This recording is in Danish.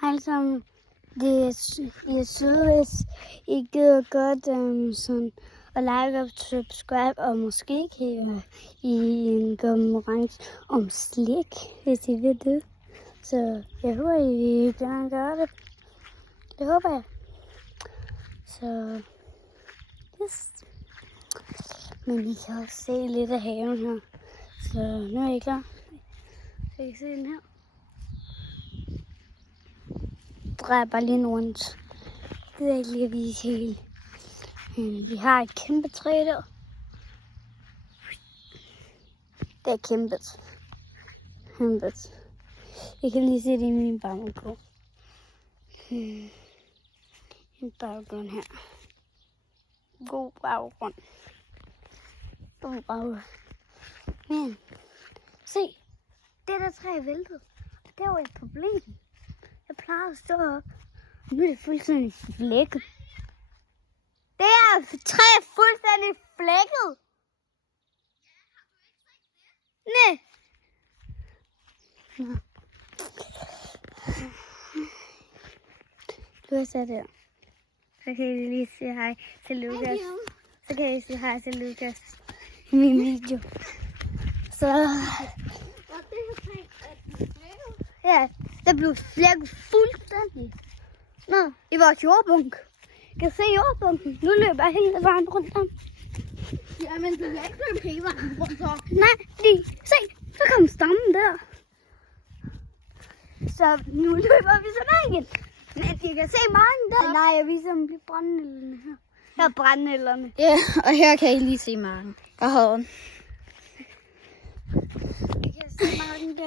Hej sammen. Jeg synes, I gider godt sådan at like og subscribe, og måske kan I en konkurrence om slik, hvis I vil det. Så jeg håber, I vil gerne gøre det. Det håber jeg. Så yes. Men I kan også se lidt af haven her. Så nu er I klar. Så I kan se den her. Drejer bare lige rundt. Det er ikke lige at vise helt. Vi har et kæmpe træ der. Det er kæmpet. Kæmpet. Jeg kan lige se det i min baggrund. En baggrund her. God baggrund. God baggrund. Men, se. Det der træ er væltet. Det var et problem. Jeg plejer at stå op. Nu er det fuldstændig flækket. Det er træ fuldstændig flækket. Nej. Du har sat der. Så kan I lige sige hej til Lukas. Så kan I sige hej til Lukas i min video. Så... Ja, det blev flækket fuldstændig. Nå, i vores jordbunk. Kan se jordbunken? Nu løber jeg hele vejen rundt om. Jamen, du kan ikke løbe hele vejen rundt så. Nej, fordi, se, så kom stammen der. Så nu løber vi så igen. Men de kan se mange der. Nej, jeg viser dem lige brændenælderne her. Her er brændenælderne. Ja, og her kan I lige se marken og haven. I kan se marken der.